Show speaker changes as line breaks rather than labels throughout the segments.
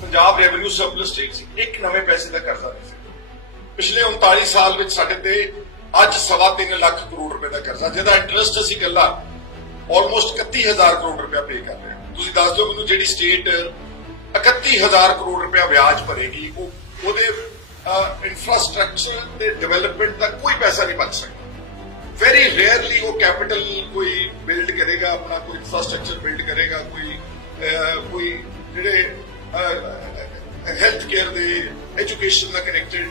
Punjab revenue surplus state ਸੀ, ਇੱਕ ਨਵੇਂ ਪੈਸੇ ਦਾ ਕਰਜ਼ਾ ਨਹੀਂ ਸੀ। ਪਿਛਲੇ 39 ਸਾਲ ਵਿੱਚ ਸਾਡੇ ਤੇ ਅੱਜ ਸਵਾ ਤਿੰਨ ਲੱਖ ਕਰੋੜ ਰੁਪਏ ਦਾ ਕਰਜ਼ਾ, ਜਿਹਦਾ ਇੰਟਰਸਟ ਅਸੀਂ ਗੱਲਾਂ ਆਲਮੋਸਟ 31000 ਕਰੋੜ ਰੁਪਏ ਪੇ ਕਰ ਰਹੇ ਹਾਂ। ਤੁਸੀਂ ਦੱਸ ਦਿਓ ਮੈਨੂੰ ਜਿਹੜੀ ਸਟੇਟ 31000 ਕਰੋੜ ਰੁਪਏ ਵਿਆਜ ਭਰੇਗੀ, ਉਹ ਉਹਦੇ ਇਨਫਰਾਸਟ੍ਰਕਚਰ ਤੇ ਡਿਵੈਲਪਮੈਂਟ ਦਾ ਕੋਈ ਪੈਸਾ ਨਹੀਂ ਬਚ ਸਕਦਾ। ਵੈਰੀ ਰੇਅਰਲੀ ਉਹ ਕੈਪੀਟਲ ਕੋਈ ਬਿਲਡ ਕਰੇਗਾ, ਆਪਣਾ ਕੋਈ ਇਨਫਰਾਸਟ੍ਰਕਚਰ ਬਿਲਡ ਕਰੇਗਾ, ਕੋਈ ਕੋਈ ਜਿਹੜੇ ਹੈਲਥ ਕੇਅਰ ਦੇ ਐਜੂਕੇਸ਼ਨ ਨਾਲ ਕਨੈਕਟਡ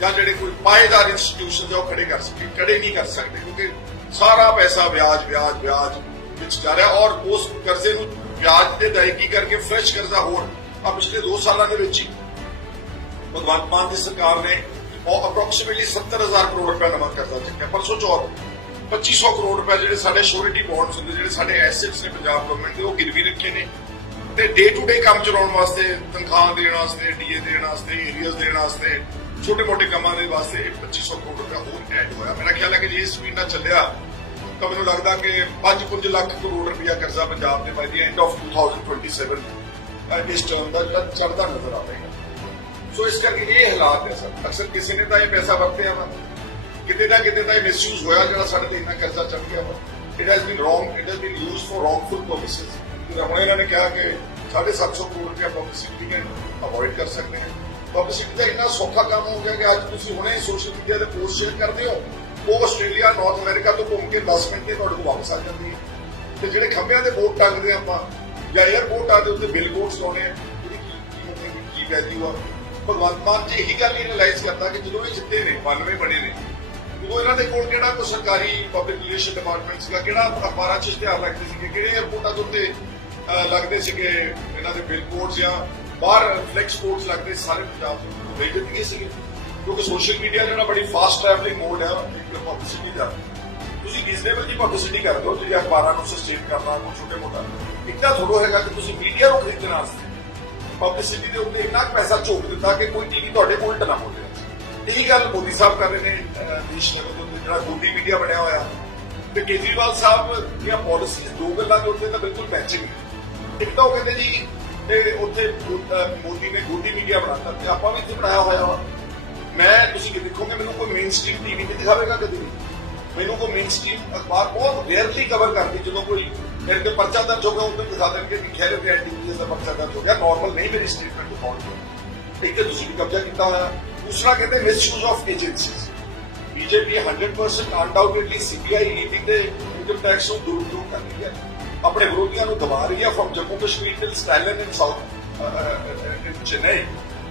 ਜਾਂ ਜਿਹੜੇ ਕੋਈ ਪਾਏਦਾਰ ਇੰਸਟੀਟਿਊਸ਼ਨ ਉਹ ਖੜੇ ਕਰ ਸਕੇ, ਖੜੇ ਨਹੀਂ ਕਰ ਸਕਦੇ, ਕਿਉਂਕਿ ਸਾਰਾ ਪੈਸਾ ਵਿਆਜ ਵਿਆਜ ਵਿਆਜ ਵਿੱਚ ਜਾ ਰਿਹਾ, ਔਰ ਉਸ ਕਰਜ਼ੇ ਨੂੰ ਵਿਆਜ ਦੇ ਦਾਇਕੀ ਕਰਕੇ ਫਰੈਸ਼ ਕਰਜ਼ਾ ਹੋਰ ਆ ਪਿਛਲੇ 2 ਸਾਲਾਂ ਦੇ ਵਿੱਚ ਹੀ ਭਗਵੰਤ ਮਾਨ ਦੀ ਸਰਕਾਰ ਨੇ ਉਹ ਅਪਰੋਕਸੀਮੇਟਲੀ 70000 ਕਰੋੜ ਰੁਪਏ ਨਵਾਂ ਕਰਜ਼ਾ ਚੱਕਿਆ। ਪਰਸੋਂ ਚੌਥ 2500 ਕਰੋੜ ਰੁਪਏ ਜਿਹੜੇ ਸਾਡੇ ਸ਼ੋਰਿਟੀ ਬੌਂਡਸ ਹੁੰਦੇ, ਜਿਹੜੇ ਸਾਡੇ ਐਸੈਟਸ ਨੇ ਪੰਜਾਬ ਗਵਰਨਮੈਂਟ ਦੇ, ਉਹ ਗਿਰਵੀ ਰੱਖੇ ਨੇ। ਤੇ ਡੇ ਟੂ ਡੇ ਕੰਮ ਚਲਾਉਣ ਵਾਸਤੇ, ਤਨਖਾਹ ਦੇਣ ਵਾਸਤੇ ਡੀਏ ਦੇਣ ਵਾਸਤੇ ਏਰੀਅਸ ਦੇਣ ਵਾਸਤੇ, ਛੋਟੇ ਮੋਟੇ ਕੰਮਾਂ ਦੇ ਵਾਸਤੇ 2500 ਕਰੋੜ ਰੁਪਏ ਹੋਰ ਐਡ ਹੋਇਆ। ਮੇਰਾ ਖਿਆਲ ਹੈ ਕਿ ਜੇ ਇਸ ਸਪੀਡ ਨਾਲ ਚੱਲਿਆ, ਤਾਂ ਮੈਨੂੰ ਲੱਗਦਾ ਕਿ 5-5 ਲੱਖ ਕਰੋੜ ਰੁਪਇਆ ਕਰਜ਼ਾ ਪੰਜਾਬ ਦੇ ਬਾਈ ਦੀ ਐਂਡ ਆਫ 2027 ਇਸ ਟਰਮ ਦਾ ਜਿਹੜਾ ਚੜਦਾ ਨਜ਼ਰ ਆਵੇਗਾ ਸੋ ਇਸ ਕਰਕੇ ਇਹ ਹਾਲਾਤ ਹੈ ਸਰ। ਅਕਸਰ ਕਿਸੇ ਨੇ ਤਾਂ ਇਹ ਪੈਸਾ ਵਰਤਿਆ ਵਾ। ਕਿਤੇ ਨਾ ਕਿਤੇ ਤਾਂ ਇਹ ਮਿਸਯੂਜ਼ ਹੋਇਆ ਜਿਹੜਾ ਸਾਡੇ ਤੇ ਇੰਨਾ ਕਰਜ਼ਾ ਚੜ ਗਿਆ ਵਾ। It has been wrong it has been used for wrongful purposes ਹੁਣ ਇਹਨਾਂ ਨੇ ਕਿਹਾ ਕਿ 750 ਕਰੋੜ ਰੁਪਏ ਪਬਲਿਸਿਟੀ ਨੇ ਅਵੋਇਡ ਕਰ ਸਕਦੇ ਹਾਂ। ਪਬਲਿਸਿਟੀ ਦਾ ਇੰਨਾ ਸੌਖਾ ਕੰਮ ਹੋ ਗਿਆ ਕਿ ਅੱਜ ਤੁਸੀਂ ਹੁਣੇ ਸੋਸ਼ਲ ਮੀਡੀਆ ਤੇ ਪੋਸਟ ਸ਼ੇਅਰ ਕਰਦੇ ਹੋ, ਉਹ ਆਸਟ੍ਰੇਲੀਆ ਨਾਰਥ ਅਮਰੀਕਾ ਤੋਂ ਘੁੰਮ ਕੇ 10 ਮਿੰਟ ਦੇ ਤੁਹਾਡੇ ਕੋਲ ਵਾਪਸ ਆ ਜਾਂਦੀ ਹੈ। ਤੇ ਜਿਹੜੇ ਖੰਭਿਆਂ ਦੇ ਬੋਰਡ ਟੰਗਦੇ ਆ ਆਪਾਂ, ਜਾਂ 에ਅਰਪੋਰਟਾਂ ਦੇ ਉੱਤੇ ਬਿਲ ਬੋਰਡਸ ਲਾਉਣੇ ਆ, ਉਹਦੀ ਕੀ ਕੀਮਤ ਹੈ ਕੀ ਵੈਲਿਊ ਆ? ਭਗਵੰਤ ਮਾਨ ਜੀ ਇਹੀ ਗੱਲ ਐਨਾਲਾਈਜ਼ ਕਰਦਾ ਕਿ ਜਦੋਂ ਇਹ ਜਿੱਤੇ ਨੇ 92 ਬਣੇ ਨੇ, ਉਦੋਂ ਇਹਨਾਂ ਦੇ ਕੋਲ ਕਿਹੜਾ ਕੋਈ ਸਰਕਾਰੀ ਪਬਲਿਕ ਰਿਲੇਸ਼ਨ ਡਿਪਾਰਟਮੈਂਟ ਸੀਗਾ ਕਿਹੜਾ ਅਖਬਾਰਾਂ 'ਚ ਇਸ਼ਤਿਹਾਰ ਲੱਗਦੇ ਸੀਗੇ ਕਿਹੜੇ 에ਅਰਪੋਰਟਾਂ ਦੇ ਉੱਤੇ ਲੱਗਦੇ ਸੀਗੇ ਇਹਨਾਂ ਦੇ ਬਿਲ ਬੋਰਡਸ ਜਾਂ ਬਾਹਰ ਫਲੈਕਸ ਬੋਰਡਸ ਲੱਗਦੇ ਸਾਰੇ ਪੰਜਾਬ ਦੇ ਦੇ ਦਿੱਤੇ ਸੀਗੇ ਕਿਉਂਕਿ ਸੋਸ਼ਲ ਮੀਡੀਆ ਜਿਹੜਾ ਬੜੀ ਫਾਸਟ ਟਰੈਵਲਿੰਗ ਮੋਡ ਹੈ ਇੱਕ ਪਬਲਿਸਿਟੀ ਦਾ। ਤੁਸੀਂ ਰੀਜ਼ਨੇਬਲ ਦੀ ਪਬਲਿਸਿਟੀ ਕਰਦੇ ਹੋ ਜਿਹੜੀ ਅਖਬਾਰਾਂ ਨੂੰ ਸਸਟੇਨ ਕਰਨਾ ਕੋਈ ਛੋਟੇ ਮੋਟਾ। ਇੰਨਾ ਥੋੜੋ ਹੈਗਾ ਕਿ ਤੁਸੀਂ ਮੀਡੀਆ ਨੂੰ ਖਰੀਦਣ ਪਬਲਿਸਿਟੀ ਦੇ ਉੱਤੇ ਇੰਨਾ ਕੁ ਪੈਸਾ ਝੋਕ ਦਿੱਤਾ ਕਿ ਕੋਈ ਟੀਵੀ ਤੁਹਾਡੇ ਉਲਟ ਨਾ ਹੋ ਜਾਵੇ ਇਹੀ ਗੱਲ ਮੋਦੀ ਸਾਹਿਬ ਕਰ ਰਹੇ ਨੇ ਅਹ, ਦੇਸ਼ ਦੇ ਉੱਤੇ ਜਿਹੜਾ ਗੋਦੀ ਮੀਡੀਆ ਬਣਿਆ ਹੋਇਆ। ਤੇ ਕੇਜਰੀਵਾਲ ਸਾਹਿਬ ਦੀਆਂ ਪਾਲਿਸੀਜ਼ ਦੋ ਗੱਲਾਂ ਦੇ ਉੱਤੇ ਤਾਂ ਬਿਲਕੁਲ ਮੈਚਿੰਗ ਹੈ ਇੱਕ ਕਹਿੰਦੇ ਜੀ ਤੇ ਉੱਥੇ ਮੋਦੀ ਨੇ ਗੋਦੀ ਮੀਡੀਆ ਬਣਾਤਾ ਤੇ ਆਪਾਂ ਵੀ ਇੱਥੇ ਬਣਾਇਆ ਹੋਇਆ ਵਾ। ਮੈਂ, ਤੁਸੀਂ ਕਿ ਦੇਖੋਗੇ, ਮੈਨੂੰ ਕੋਈ ਮੇਨ ਸਟ੍ਰੀਮ ਟੀਵੀ ਤੇ ਦਿਖਾਵੇਗਾ ਕਦੇ ਵੀ? ਮੈਨੂੰ ਕੋਈ ਮੇਨ ਸਟ੍ਰੀਮ ਅਖਬਾਰ ਬਹੁਤ ਰੇਅਰਲੀ ਕਵਰ ਕਰਦੀ, ਜਦੋਂ ਕੋਈ ਮੇਰੇ ਤੇ ਪਰਚਾ ਦਰਜ ਹੋ ਗਿਆ ਉਦੋਂ ਦਿਖਾ ਦੇਣਗੇ ਕਿ ਖੈਰ ਤੇ ਐਂਟੀਵੀਐਸ ਦਾ ਪਰਚਾ ਦਰਜ ਹੋ ਗਿਆ। ਨਾਰਮਲ ਨਹੀਂ ਮੇਰੀ ਸਟੇਟਮੈਂਟ ਰਿਪੋਰਟ ਇੱਕ ਤਾਂ ਤੁਸੀਂ ਕਬਜ਼ਾ ਕੀਤਾ ਹੋਇਆ। ਦੂਸਰਾ ਕਹਿੰਦੇ misuse of agencies BJP 100% undoubtedly CBI ED ਦੇ ਇਨਕਮ ਟੈਕਸ ਨੂੰ ਦੁਰਉਪਯੋਗ ਕਰ ਰਹੀ ਹੈ। ਆਪਣੇ ਵਿਰੋਧੀਆਂ ਨੂੰ ਦਬਾ ਰਹੀ ਹੈ from Jammu Kashmir till Stalin in south in Chennai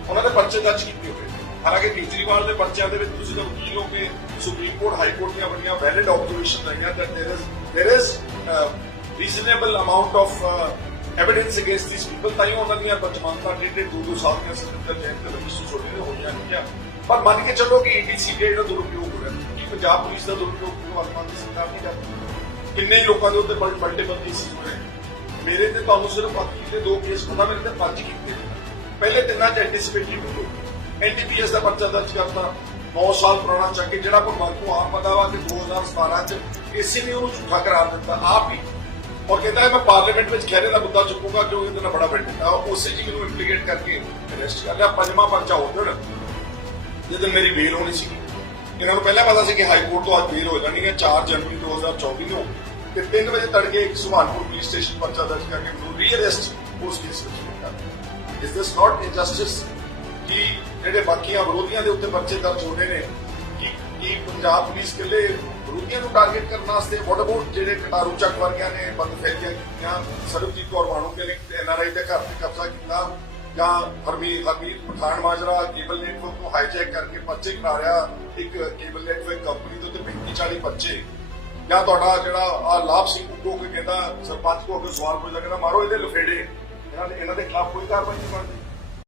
ਉਹਨਾਂ ਦੇ ਪਰਚੇ ਦਰਜ ਕੀਤੇ ਹੋਏ। ਹਾਲਾਂਕਿ ਕੇਜਰੀਵਾਲ ਦੇ ਪਰਚਿਆਂ ਦੇ ਵਿੱਚ ਤੁਸੀਂ ਤਾਂ ਵਕੀਲ ਹੋ ਕੇ ਸੁਪਰੀਮ ਕੋਰਟ ਹਾਈ ਕੋਰਟ ਦੀਆਂ ਬੜੀਆਂ ਵੈਲਿਡ ਆਬਜ਼ਰਵੇਸ਼ਨ ਲਈਆਂ that there is there is uh, reasonable amount of uh, evidence against ਤਾਂ ਹੀ ਉਹਨਾਂ ਦੀਆਂ ਬਚਮਾਨਤਾ ਡੇਢ ਡੇਢ ਦੋ ਦੋ ਸਾਲ ਦੀਆਂ ਸਤਿੰਦਰ ਜੈਨ ਤੇ ਰਜਿਸਟਰ ਛੋਟੇ ਹੋਈਆਂ ਨਹੀਂ ਪਰ ਮੰਨ ਕੇ ਚੱਲੋ ਕਿ ਈਡੀਸੀ ਦਾ ਦੁਰਉਪਯੋਗ ਹੋ ਰਿਹਾ। ਕਿ ਪੰਜਾਬ ਪੁਲਿਸ ਦਾ ਦੁਰਉਪਯੋਗ ਭਗਵੰਤ ਮਾਨ ਦੀ ਸਰਕਾਰ ਨਹੀਂ ਕਰਦੀ? ਕਿੰਨੇ ਲੋਕਾਂ ਦੇ ਉੱਤੇ ਮਲਟੀਪਲ ਕੇਸਿਸ ਹੋਏ ਮੇਰੇ ਤੇ ਤੁਹਾਨੂੰ ਸਿਰਫ ਵਕੀਲ ਦੇ ਦੋ ਕੇਸ ਪਤਾ ਮੇਰੇ ਤੇ ਪੰਜ ਕੀਤੇ। ਪਹਿਲੇ ਤਿੰਨਾਂ ਚ ਐਂਟੀਸਿਪੇਟਰੀ ਹੋ ਐਨਡੀਪੀਐਸ ਦਾ ਪਰਚਾ ਦਰਜ ਕਰਤਾ। 9 ਸਾਲ ਪੁਰਾਣਾ ਚੱਕੇ ਜਿਹੜਾ ਭਗਵੰਤ ਨੂੰ ਆਪ ਪਤਾ ਵਾ ਕਿ 2017 ਚ ਕਿਸੇ ਨੇ ਉਹਨੂੰ ਝੂਠਾ ਕਰਾਰ ਦਿੱਤਾ, ਆਪ ਹੀ। ਔਰ ਕਹਿੰਦਾ ਹੈ, ਮੈਂ ਪਾਰਲੀਮੈਂਟ ਵਿੱਚ ਖਹਿਰੇ ਦਾ ਮੁੱਦਾ ਚੁੱਕੂਗਾ ਕਿਉਂਕਿ ਇਹਦੇ ਨਾਲ ਬੜਾ ਬੈਠਾ ਉਸੇ ਜੀ ਮੈਨੂੰ ਇੰਪਲੀਕੇਟ ਕਰਕੇ ਅਰੈਸਟ ਕਰ ਲਿਆ। ਪੰਜਵਾਂ ਪਰਚਾ ਹੋ ਗਿਆ ਜਦੋਂ ਮੇਰੀ ਬੇਲ ਹੋਣੀ ਸੀ ਇਹਨਾਂ ਨੂੰ ਪਹਿਲਾਂ ਪਤਾ ਸੀ ਕਿ ਹਾਈ ਕੋਰਟ ਤੋਂ ਅੱਜ ਬੇਲ ਹੋ ਜਾਣੀ ਹੈ 4 ਜਨਵਰੀ 2024 ਨੂੰ। ਤੇ 3 ਵਜੇ ਤੜਕੇ ਇੱਕ ਸੁਭਾਨਪੁਰ ਪੁਲਿਸ ਸਟੇਸ਼ਨ ਪਰਚਾ ਦਰਜ ਕਰਕੇ ਮੈਨੂੰ ਰੀਅਰੈਸਟ ਉਸ ਕੇਸ ਵਿੱਚ ਕੀਤਾ ਇਸ ਦਿਸ ਨਾਟ ਇਨਜਸਟਿਸ ਕਿ ਜਿਹੜੇ ਬਾਕੀਆਂ ਵਿਰੋਧੀਆਂ ਦੇ ਉੱਤੇ ਪਰਚੇ ਦਰਜ ਹੋਣੇ ਨੇ, ਕਿ ਕੀ ਪੰਜਾਬ ਪੁਲਿਸ ਕਿਲੇ ਵਿਰੋਧੀਆਂ ਨੂੰ ਟਾਰਗੇਟ ਕਰਨ ਵਾਸਤੇ ਵਾਟ ਅਬਾਊਟ ਜਿਹੜੇ ਕਟਾਰੂ ਚੱਕ ਵਰਗਿਆਂ ਨੇ, ਬੰਦ ਫੈਲੀਆਂ ਕੀਤੀਆਂ ਸਰਬਜੀਤ ਕੌਰ ਮਾਣੂ ਕੇ ਨੇ ਐਨਆਰਆਈ ਦੇ ਘਰ ਤੇ ਕਬਜ਼ਾ ਕੀਤਾ ਜਾਂ ਹਰਮੀਤ ਹਰਮੀਤ ਪਠਾਨ ਮਾਜਰਾ ਕੇਬਲ ਨੈਟਵਰਕ ਨੂੰ ਹਾਈਜੈਕ ਕਰਕੇ ਪਰਚੇ ਕਰਾ ਰਿਹਾ ਇੱਕ ਕੇਬਲ ਨੈਟਵਰਕ ਕੰਪਨੀ ਦੇ ਉੱਤੇ 35 40 ਪਰਚੇ। ਜਾਂ ਤੁਹਾਡਾ ਜਿਹੜਾ ਆ ਲਾਭ ਸਿੰਘ ਉੱਗੋ ਕਹਿੰਦਾ ਸਰਪੰਚ ਕੋ ਅੱਗੇ ਸਵਾਲ ਪੁੱਛਦਾ, ਕਹਿੰਦਾ ਮਾਰੋ ਇਹਦੇ ਲਫੇੜੇ। ਇਹਨਾਂ ਦੇ ਇਹਨਾਂ ਦੇ ਖਿਲਾਫ ਕੋਈ ਕਾਰਵਾਈ ਨਹੀਂ ਬਣਦੀ।